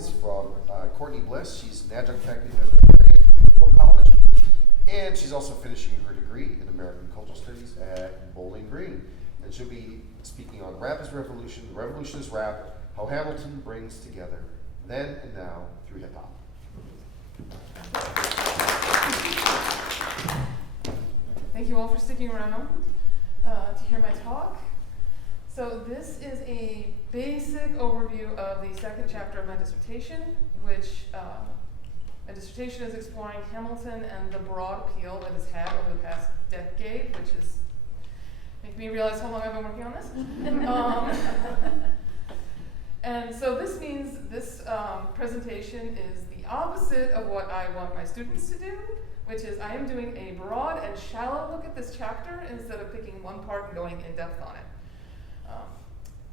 is from Courtney Bliss. She's an adjunct faculty member at Imperial College, and she's also finishing her degree in American Cultural Studies at Bowling Green. And she'll be speaking on Rap is Revolution, Revolution is Rap, how Hamilton brings together then and now through hip hop. Thank you all for sticking around to hear my talk. So this is a basic overview of the second chapter of my dissertation, which my dissertation is exploring Hamilton and the broad appeal that it's had over the past decade, which is making me realize how long I've been working on this. And so this means this presentation is the opposite of what I want my students to do, which is I am doing a broad and shallow look at this chapter instead of picking one part and going in depth on it.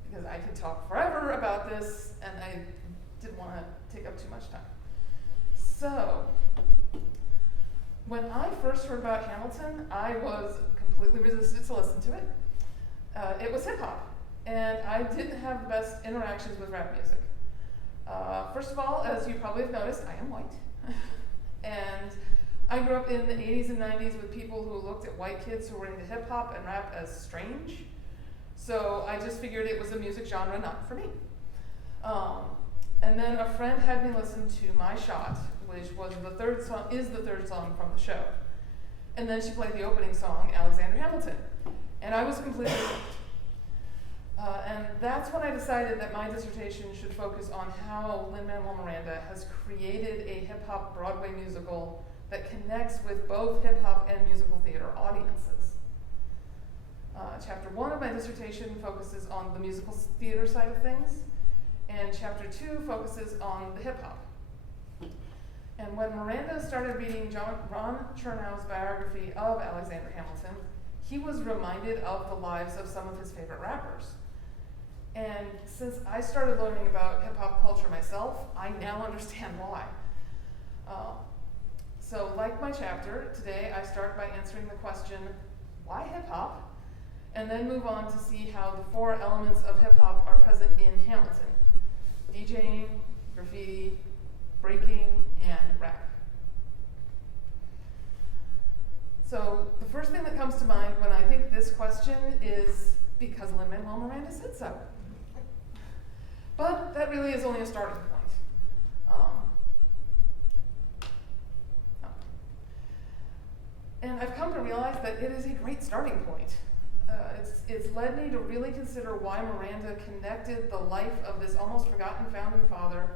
Because I could talk forever about this, and I didn't want to take up too much time. So, when I first heard about Hamilton, I was completely resistant to listen to it. It was hip hop, and I didn't have the best interactions with rap music. First of all, as you probably have noticed, I am white. And I grew up in the 80s and 90s with people who looked at white kids who were into hip hop and rap as strange. So I just figured it was a music genre not for me. And then a friend had me listen to My Shot, which was the third song from the show. And then she played the opening song, Alexander Hamilton. And I was completely hooked. And that's when I decided that my dissertation should focus on how Lin-Manuel Miranda has created a hip-hop Broadway musical that connects with both hip-hop and musical theater audiences. Chapter 1 of my dissertation focuses on the musical theater side of things, and Chapter 2 focuses on the hip-hop. And when Miranda started reading Ron Chernow's biography of Alexander Hamilton, he was reminded of the lives of some of his favorite rappers. And since I started learning about hip-hop culture myself, I now understand why. So like my chapter, today I start by answering the question, why hip-hop? And then move on to see how the four elements of hip-hop are present in Hamilton: DJing, graffiti, breaking, and rap. So the first thing that comes to mind when I think this question is because Lin-Manuel Miranda said so. But that really is only a starting point. And I've come to realize that it is a great starting point. It's led me to really consider why Miranda connected the life of this almost forgotten founding father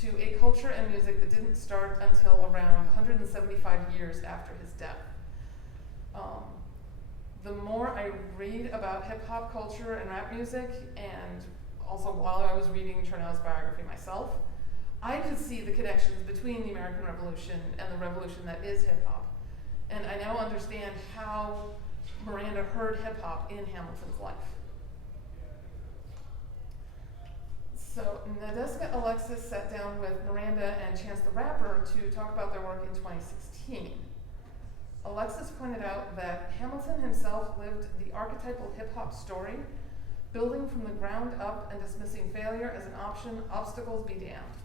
to a culture and music that didn't start until around 175 years after his death. The more I read about hip-hop culture and rap music, and also while I was reading Chernow's biography myself, I could see the connections between the American Revolution and the revolution that is hip-hop. And I now understand how Miranda heard hip-hop in Hamilton's life. So Nadeska Alexis sat down with Miranda and Chance the Rapper to talk about their work in 2016. Alexis pointed out that Hamilton himself lived the archetypal hip-hop story, building from the ground up and dismissing failure as an option, obstacles be damned.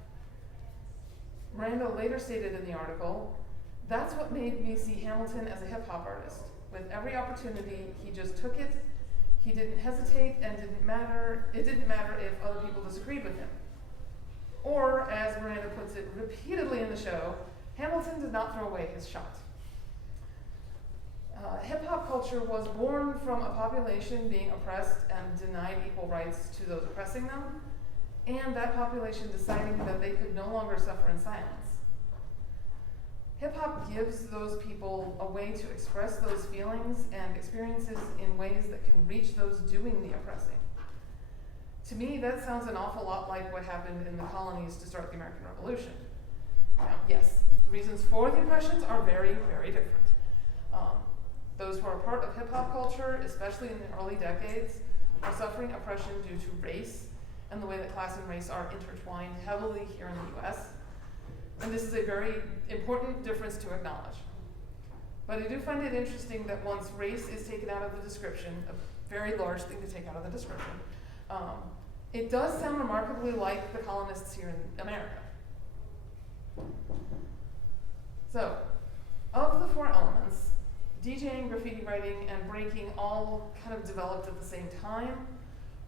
Miranda later stated in the article, "That's what made me see Hamilton as a hip-hop artist. With every opportunity, he just took it. He didn't hesitate, and it didn't matter if other people disagreed with him." Or, as Miranda puts it repeatedly in the show, Hamilton did not throw away his shot. Hip-hop culture was born from a population being oppressed and denied equal rights to those oppressing them, and that population deciding that they could no longer suffer in silence. Hip-hop gives those people a way to express those feelings and experiences in ways that can reach those doing the oppressing. To me, that sounds an awful lot like what happened in the colonies to start the American Revolution. Now, yes, the reasons for the oppressions are very, very different. Those who are part of hip-hop culture, especially in the early decades, are suffering oppression due to race and the way that class and race are intertwined heavily here in the US. And this is a very important difference to acknowledge. But I do find it interesting that once race is taken out of the description, a very large thing to take out of the description, It does sound remarkably like the colonists here in America. So, of the four elements, DJing, graffiti writing, and breaking all kind of developed at the same time,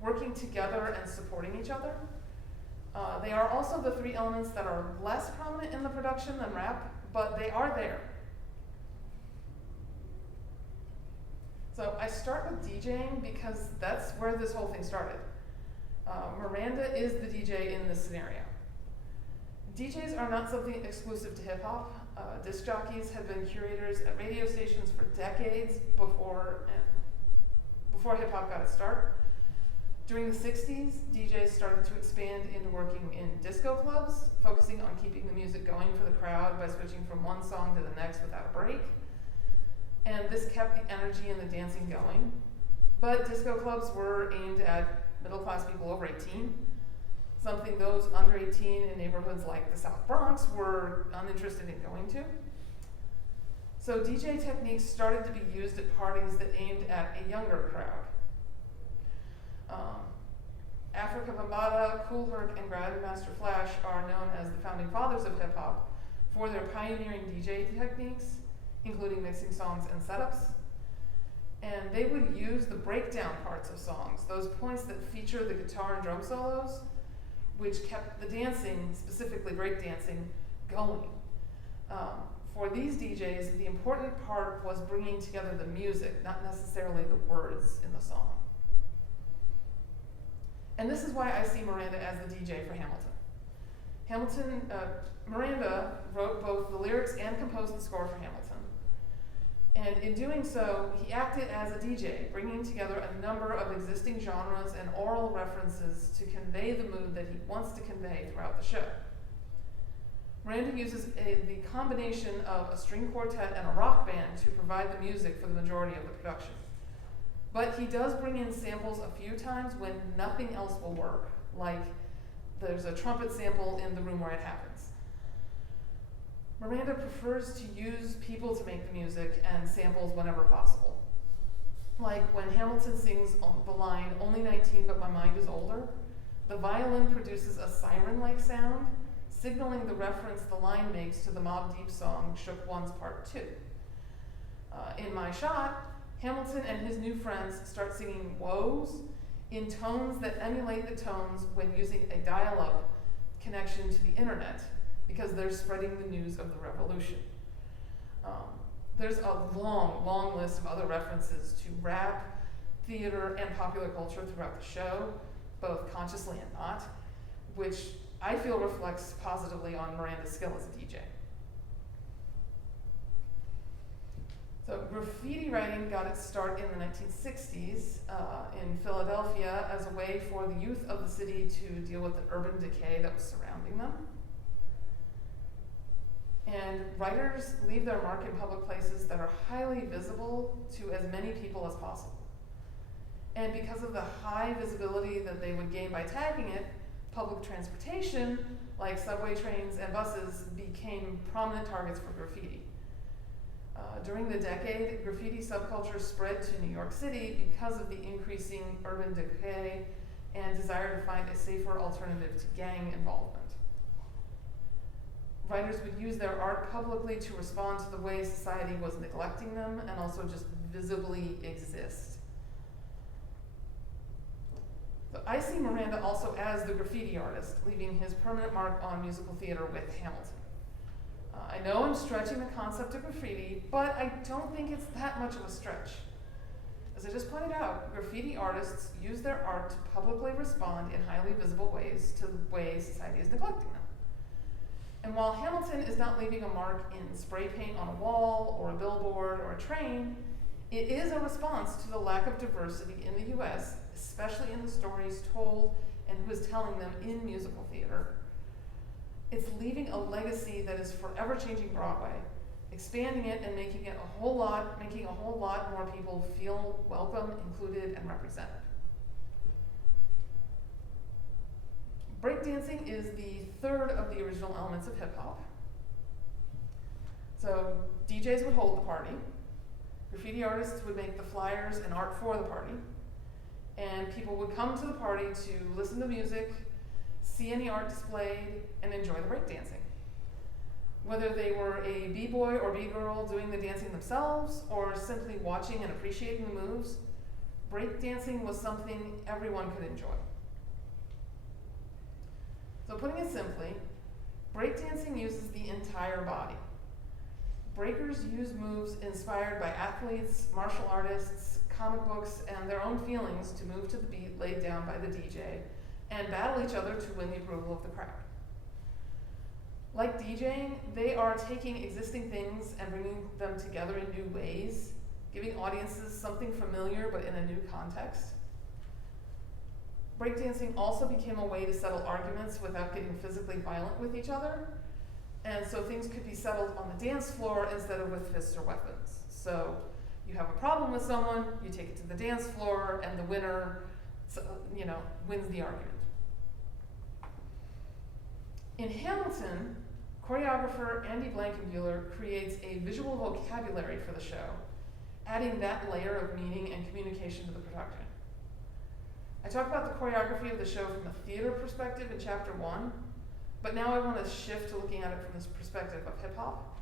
working together and supporting each other. They are also the three elements that are less prominent in the production than rap, but they are there. So I start with DJing because that's where this whole thing started. Miranda is the DJ in this scenario. DJs are not something exclusive to hip hop. Disc jockeys have been curators at radio stations for decades before hip hop got its start. During the 60s, DJs started to expand into working in disco clubs, focusing on keeping the music going for the crowd by switching from one song to the next without a break. And this kept the energy and the dancing going. But disco clubs were aimed at middle-class people over 18, something those under 18 in neighborhoods like the South Bronx were uninterested in going to. So DJ techniques started to be used at parties that aimed at a younger crowd. Africa Bambaataa, Kool Herc, and Grandmaster Flash are known as the founding fathers of hip-hop for their pioneering DJ techniques, including mixing songs and setups. And they would use the breakdown parts of songs, those points that feature the guitar and drum solos, which kept the dancing, specifically breakdancing, going. For these DJs, the important part was bringing together the music, not necessarily the words in the song. And this is why I see Miranda as the DJ for Hamilton. Miranda wrote both the lyrics and composed the score for Hamilton. And in doing so, he acted as a DJ, bringing together a number of existing genres and oral references to convey the mood that he wants to convey throughout the show. Miranda uses the combination of a string quartet and a rock band to provide the music for the majority of the production. But he does bring in samples a few times when nothing else will work, like there's a trumpet sample in The Room Where It Happens. Miranda prefers to use people to make the music and samples whenever possible. Like when Hamilton sings the line, "Only 19, but my mind is older," the violin produces a siren-like sound, signaling the reference the line makes to the Mobb Deep song, "Shook Ones Part 2. In my shot, Hamilton and his new friends start singing woes in tones that emulate the tones when using a dial-up connection to the internet, because they're spreading the news of the revolution. There's a long list of other references to rap, theater, and popular culture throughout the show, both consciously and not, which I feel reflects positively on Miranda's skill as a DJ. So graffiti writing got its start in the 1960s in Philadelphia as a way for the youth of the city to deal with the urban decay that was surrounding them. And writers leave their mark in public places that are highly visible to as many people as possible. And because of the high visibility that they would gain by tagging it, public transportation, like subway trains and buses, became prominent targets for graffiti. During the decade, graffiti subculture spread to New York City because of the increasing urban decay and desire to find a safer alternative to gang involvement. Writers would use their art publicly to respond to the way society was neglecting them and also just visibly exist. So I see Miranda also as the graffiti artist, leaving his permanent mark on musical theater with Hamilton. I know I'm stretching the concept of graffiti, but I don't think it's that much of a stretch. As I just pointed out, graffiti artists use their art to publicly respond in highly visible ways to the way society is neglecting them. And while Hamilton is not leaving a mark in spray paint on a wall or a billboard or a train, it is a response to the lack of diversity in the US, especially in the stories told and who is telling them in musical theater. It's leaving a legacy that is forever changing Broadway, expanding it and making a whole lot more people feel welcome, included, and represented. Breakdancing is the third of the original elements of hip hop. So DJs would hold the party, graffiti artists would make the flyers and art for the party, And people would come to the party to listen to music, see any art displayed, and enjoy the breakdancing. Whether they were a b-boy or b-girl doing the dancing themselves, or simply watching and appreciating the moves, breakdancing was something everyone could enjoy. So putting it simply, breakdancing uses the entire body. Breakers use moves inspired by athletes, martial artists, comic books, and their own feelings to move to the beat laid down by the DJ and battle each other to win the approval of the crowd. Like DJing, they are taking existing things and bringing them together in new ways, giving audiences something familiar but in a new context. Breakdancing also became a way to settle arguments without getting physically violent with each other, and so things could be settled on the dance floor instead of with fists or weapons. So you have a problem with someone, you take it to the dance floor, and the winner, wins the argument. In Hamilton, choreographer Andy Blankenbuehler creates a visual vocabulary for the show, adding that layer of meaning and communication to the production. I talk about the choreography of the show from a theater perspective in chapter 1, but now I want to shift to looking at it from this perspective of hip hop.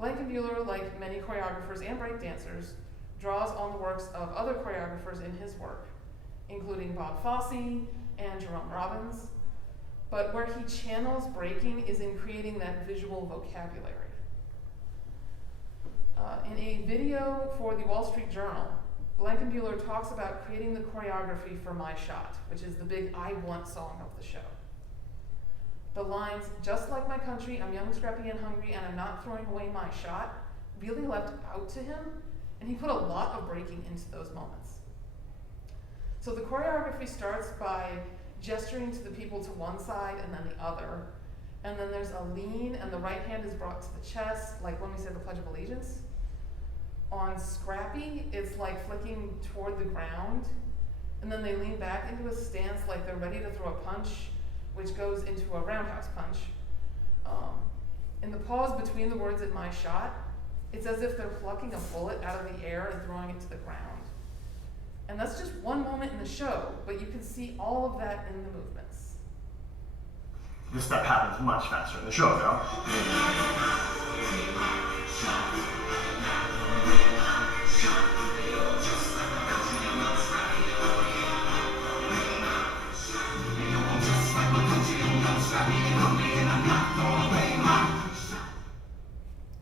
Blankenbuehler, like many choreographers and breakdancers, draws on the works of other choreographers in his work, including Bob Fosse and Jerome Robbins, but where he channels breaking is in creating that visual vocabulary. In a video for the Wall Street Journal, Blankenbuehler talks about creating the choreography for My Shot, which is the big I Want song of the show. The lines, "Just like my country, I'm young, scrappy, and hungry, and I'm not throwing away my shot," really leapt out to him, and he put a lot of breaking into those moments. So the choreography starts by gesturing to the people to one side and then the other, and then there's a lean, and the right hand is brought to the chest, like when we say the Pledge of Allegiance. On Scrappy, it's like flicking toward the ground, and then they lean back into a stance like they're ready to throw a punch, which goes into a roundhouse punch. In the pause between the words in My Shot, it's as if they're plucking a bullet out of the air and throwing it to the ground. And that's just one moment in the show, but you can see all of that in the movements. This step happens much faster in the show, though.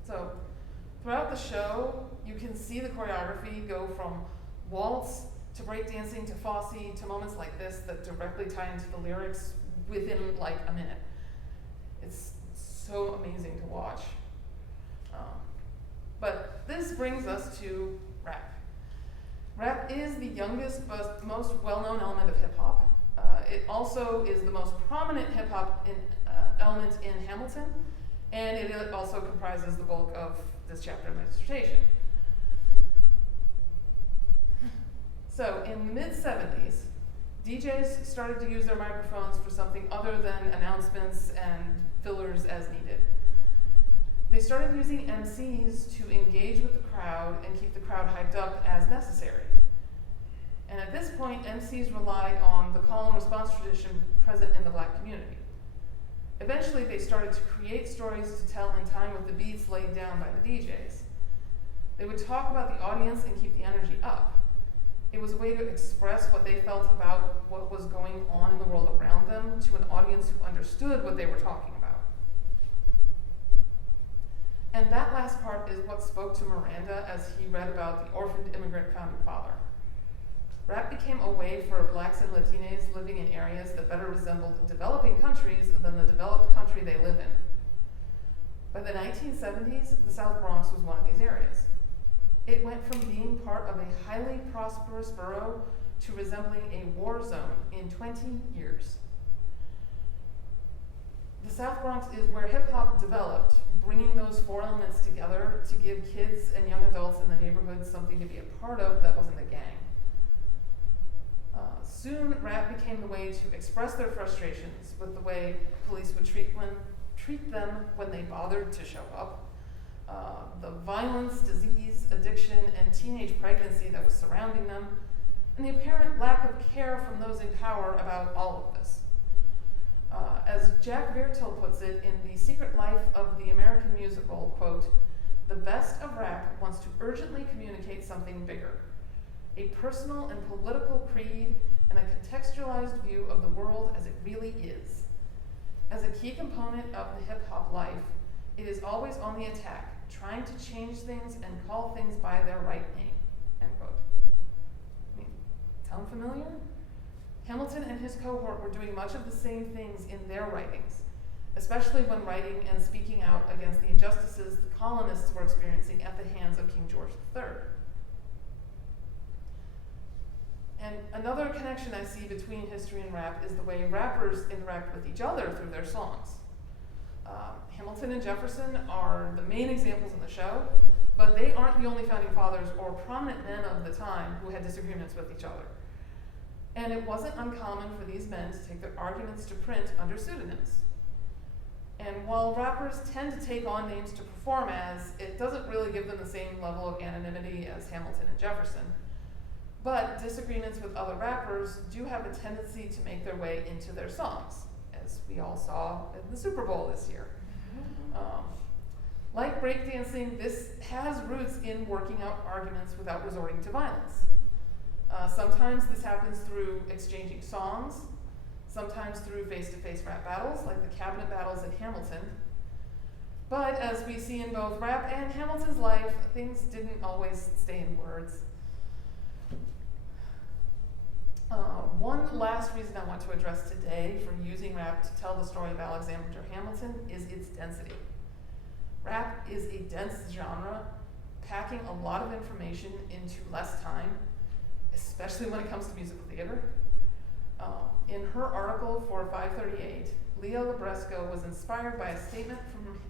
So, throughout the show, you can see the choreography go from waltz to breakdancing to Fosse to moments like this that directly tie into the lyrics within like a minute. It's so amazing to watch. But this brings us to rap. Rap is the youngest but most well-known element of hip-hop. It also is the most prominent hip-hop element in Hamilton, and it also comprises the bulk of this chapter of my dissertation. So in the mid-70s, DJs started to use their microphones for something other than announcements and fillers as needed. They started using MCs to engage with the crowd and keep the crowd hyped up as necessary. And at this point, MCs relied on the call and response tradition present in the Black community. Eventually, they started to create stories to tell in time with the beats laid down by the DJs. They would talk about the audience and keep the energy up. It was a way to express what they felt about what was going on in the world around them to an audience who understood what they were talking about. And that last part is what spoke to Miranda as he read about the orphaned immigrant founding father. Rap became a way for Blacks and Latinas living in areas that better resembled developing countries than the developed country they live in. By the 1970s, the South Bronx was one of these areas. It went from being part of a highly prosperous borough to resembling a war zone in 20 years. The South Bronx is where hip-hop developed, bringing those four elements together to give kids and young adults in the neighborhood something to be a part of that wasn't a gang. Soon, rap became the way to express their frustrations with the way police would treat them when they bothered to show up, the violence, disease, addiction, and teenage pregnancy that was surrounding them, and the apparent lack of care from those in power about all of this. As Jack Vertil puts it in The Secret Life of the American Musical, quote, "The best of rap wants to urgently communicate something bigger, a personal and political creed and a contextualized view of the world as it really is. As a key component of the hip-hop life, it is always on the attack, trying to change things and call things by their right name," end quote. I mean, sound familiar? Hamilton and his cohort were doing much of the same things in their writings, especially when writing and speaking out against the injustices the colonists were experiencing at the hands of King George III. And another connection I see between history and rap is the way rappers interact with each other through their songs. Hamilton and Jefferson are the main examples in the show, but they aren't the only founding fathers or prominent men of the time who had disagreements with each other. And it wasn't uncommon for these men to take their arguments to print under pseudonyms. And while rappers tend to take on names to perform as, it doesn't really give them the same level of anonymity as Hamilton and Jefferson. But disagreements with other rappers do have a tendency to make their way into their songs, as we all saw in the Super Bowl this year. Like breakdancing, this has roots in working out arguments without resorting to violence. Sometimes this happens through exchanging songs, sometimes through face-to-face rap battles, like the cabinet battles at Hamilton. But as we see in both rap and Hamilton's life, things didn't always stay in words. One last reason I want to address today for using rap to tell the story of Alexander Hamilton is its density. Rap is a dense genre, packing a lot of information into less time, especially when it comes to musical theater. In her article for 538, Leah Labresco was inspired by a statement from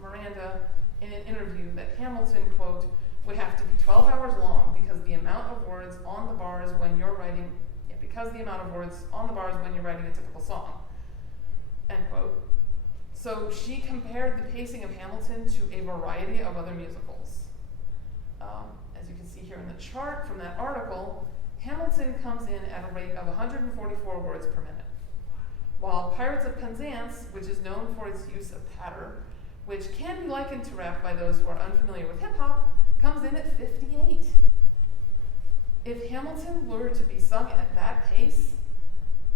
Miranda in an interview that Hamilton, quote, would have to be 12 hours long because the amount of words on the bars when you're writing a typical song, end quote. So she compared the pacing of Hamilton to a variety of other musicals. As you can see here in the chart from that article, Hamilton comes in at a rate of 144 words per minute, while Pirates of Penzance, which is known for its use of patter, which can be likened to rap by those who are unfamiliar with hip-hop, comes in at 58. If Hamilton were to be sung at that pace,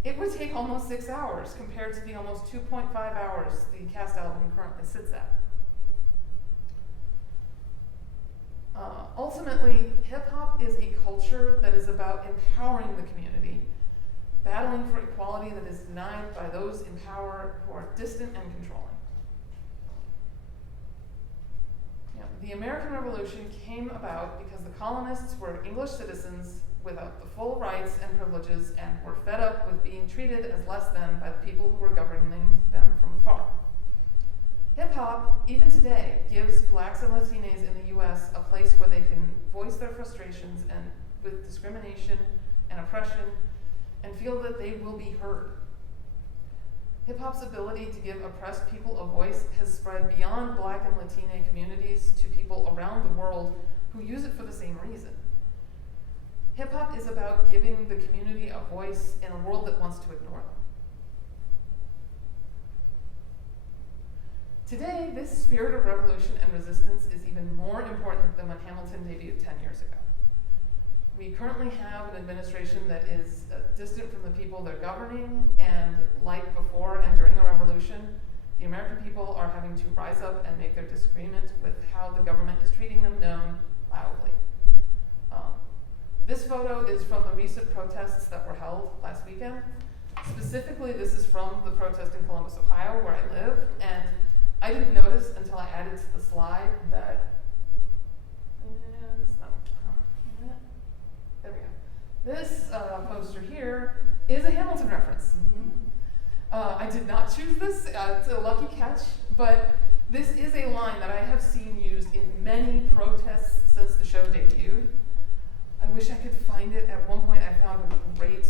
it would take almost 6 hours compared to the almost 2.5 hours the cast album currently sits at. Ultimately, hip-hop is a culture that is about empowering the community, battling for equality that is denied by those in power who are distant and controlling. The American Revolution came about because the colonists were English citizens without the full rights and privileges and were fed up with being treated as less than by the people who were governing them from afar. Hip-hop, even today, gives blacks and Latinas in the US a place where they can voice their frustrations and with discrimination and oppression and feel that they will be heard. Hip-hop's ability to give oppressed people a voice has spread beyond black and Latina communities to people around the world who use it for the same reason. Hip-hop is about giving the community a voice in a world that wants to ignore them. Today, this spirit of revolution and resistance is even more important than when Hamilton debuted 10 years ago. We currently have an administration that is distant from the people they're governing, and like before and during the revolution, the American people are having to rise up and make their disagreement with how the government is treating them known loudly. This photo is from the recent protests that were held last weekend. Specifically, this is from the protest in Columbus, Ohio, where I live, and I didn't notice until I added to the slide that, there we go. This poster here is a Hamilton reference. I did not choose this, it's a lucky catch, but this is a line that I have seen used in many protests since the show debuted. I wish I could find it. At one point I found a great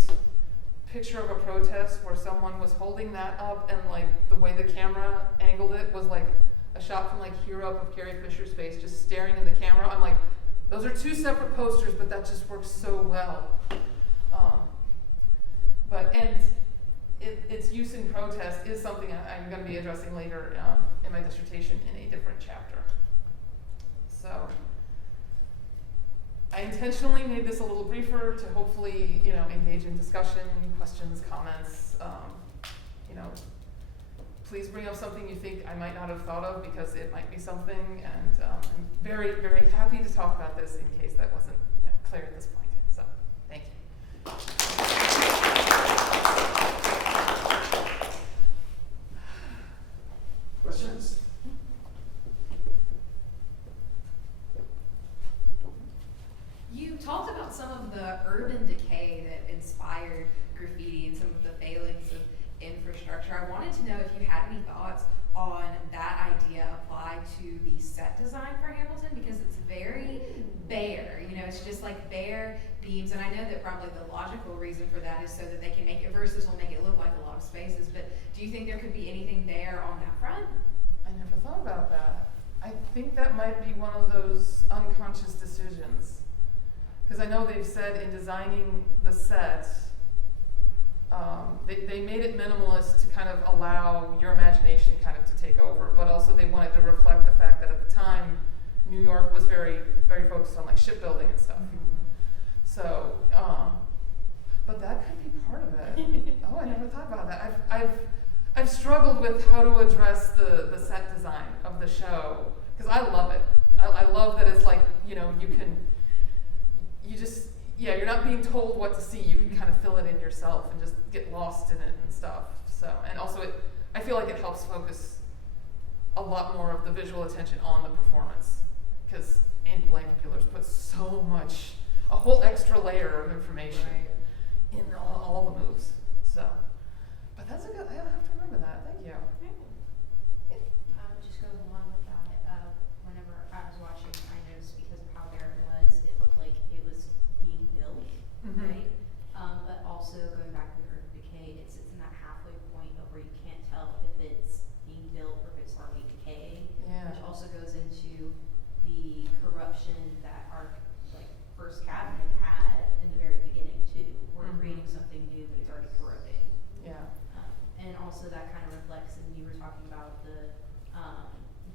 picture of a protest where someone was holding that up and like the way the camera angled it was like a shot from like Hero Up of Carrie Fisher's face just staring in the camera. I'm like, those are two separate posters, but that just works so well. its use in protest is something I'm going to be addressing later in my dissertation in a different chapter. So I intentionally made this a little briefer to hopefully, engage in discussion, questions, comments. Please bring up something you think I might not have thought of, because it might be something, and I'm very, very happy to talk about this in case that wasn't clear at this point. So, thank you. Questions? You talked about some of the urban decay that inspired graffiti and some of the failings of infrastructure. I wanted to know if you had any thoughts on that idea applied to the set design for Hamilton, because it's very bare, it's just like bare beams, and I know that probably the logical reason for that is so that they can make it versatile, make it look like a lot of spaces, but do you think there could be anything there on that front? I never thought about that. I think that might be one of those unconscious decisions. Because I know they've said in designing the set, they made it minimalist to kind of allow your imagination kind of to take over, but also they wanted to reflect the fact that at the time, New York was very, very focused on like shipbuilding and stuff. Mm-hmm. So, but that could be part of it. Oh, I never thought about that. I've struggled with how to address the set design of the show, because I love it. I love that it's like, you're not being told what to see. You can kind of fill it in yourself and just get lost in it and stuff. So, and also I feel like it helps focus a lot more of the visual attention on the performance, because Andy Blankenbuehler's put so much, a whole extra layer of information in all the moves. So, but that's a good, I'll have to remember that. Thank you. Just goes along with that. Whenever I was watching, I noticed because of how bare it was, it looked like it was being built, Mhm. right? But also going back to the earth decay, it sits in that halfway point of where you can't tell if it's being built or if it's already decaying. Yeah. Which also goes into the corruption that our first cabinet had in the very beginning too. We're Mhm. creating something new, but it's already corroding. Yeah. And also that kind of reflects, and you were talking about the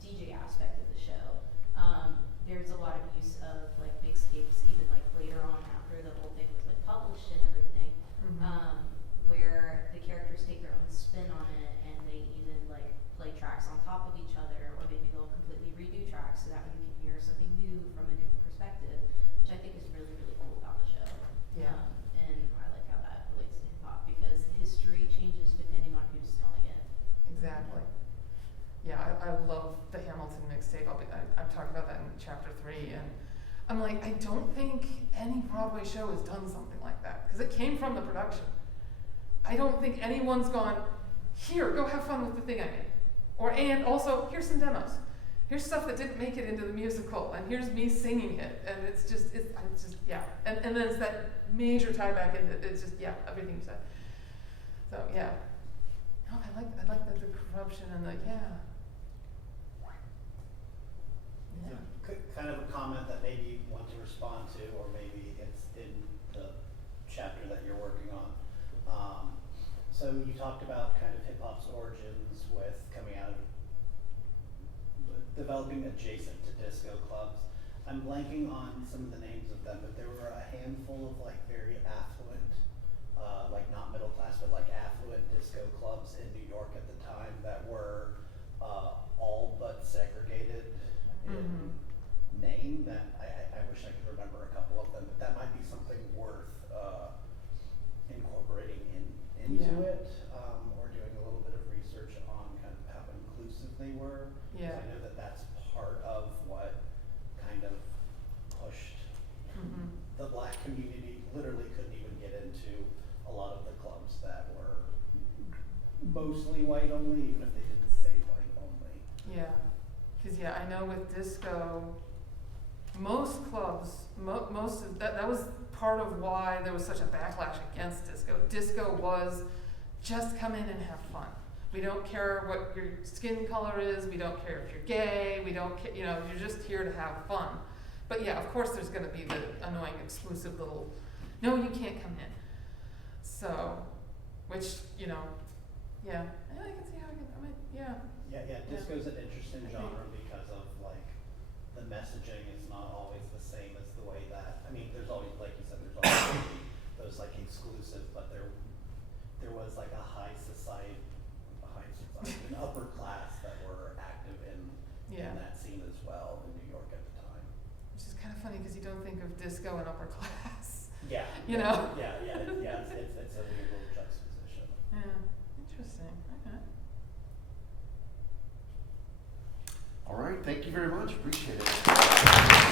DJ aspect of the show. There's a lot of use of mixtapes, even later on after the whole thing was published and everything, Mhm. where the characters take their own spin on it, and they even play tracks on top of each other, or maybe they'll completely redo tracks so that way you can hear something new from a different perspective, which I think is really, really cool about the show. Yeah. And I like how that relates to hip hop, because history changes depending on who's telling it. Exactly. Yeah, I love the Hamilton mixtape. I'm talking about that in chapter 3, and I'm like, I don't think any Broadway show has done something like that, because it came from the production. I don't think anyone's gone, here, go have fun with the thing I made. And also, here's some demos. Here's stuff that didn't make it into the musical, and here's me singing it, and it's just, yeah. And then it's that major tie back into, it's just, yeah, everything you said. So, yeah. No, I like the corruption and the, yeah. Kind of a comment that maybe you want to respond to, or maybe it's in the chapter that you're working on. So you talked about kind of hip hop's origins with coming out of developing adjacent to disco clubs. I'm blanking on some of the names of them, but there were a handful of very affluent, not middle class, but affluent disco clubs in New York at the time that were all but segregated in name. That I wish I could remember a couple of them, but that might be something worth incorporating into it, or doing a little bit of research on kind of how inclusive they were. Yeah. I know that that's part of what kind of pushed the black community. Literally couldn't even get into a lot of the clubs that were mostly white only, even if they didn't say white only. Yeah, because I know with disco, most clubs, most of that was part of why there was such a backlash against disco. Disco was just come in and have fun. We don't care what your skin color is. We don't care if you're gay. We don't care, you're just here to have fun. But yeah, of course, there's going to be the annoying exclusive little, no, you can't come in. So, which, you know, yeah, I can see how I might, yeah. Yeah, disco's an interesting I genre because of like, the messaging is not always the same as the way that, I mean, there's always, like you said, there's always those like exclusive, but there was like an upper class that were active in Yeah. that scene as well in New York at the time. Which is kind of funny because you don't think of disco and upper class. Yeah. You know? Yeah, it's a weird little juxtaposition. Yeah, interesting. Okay. All right, thank you very much. Appreciate it.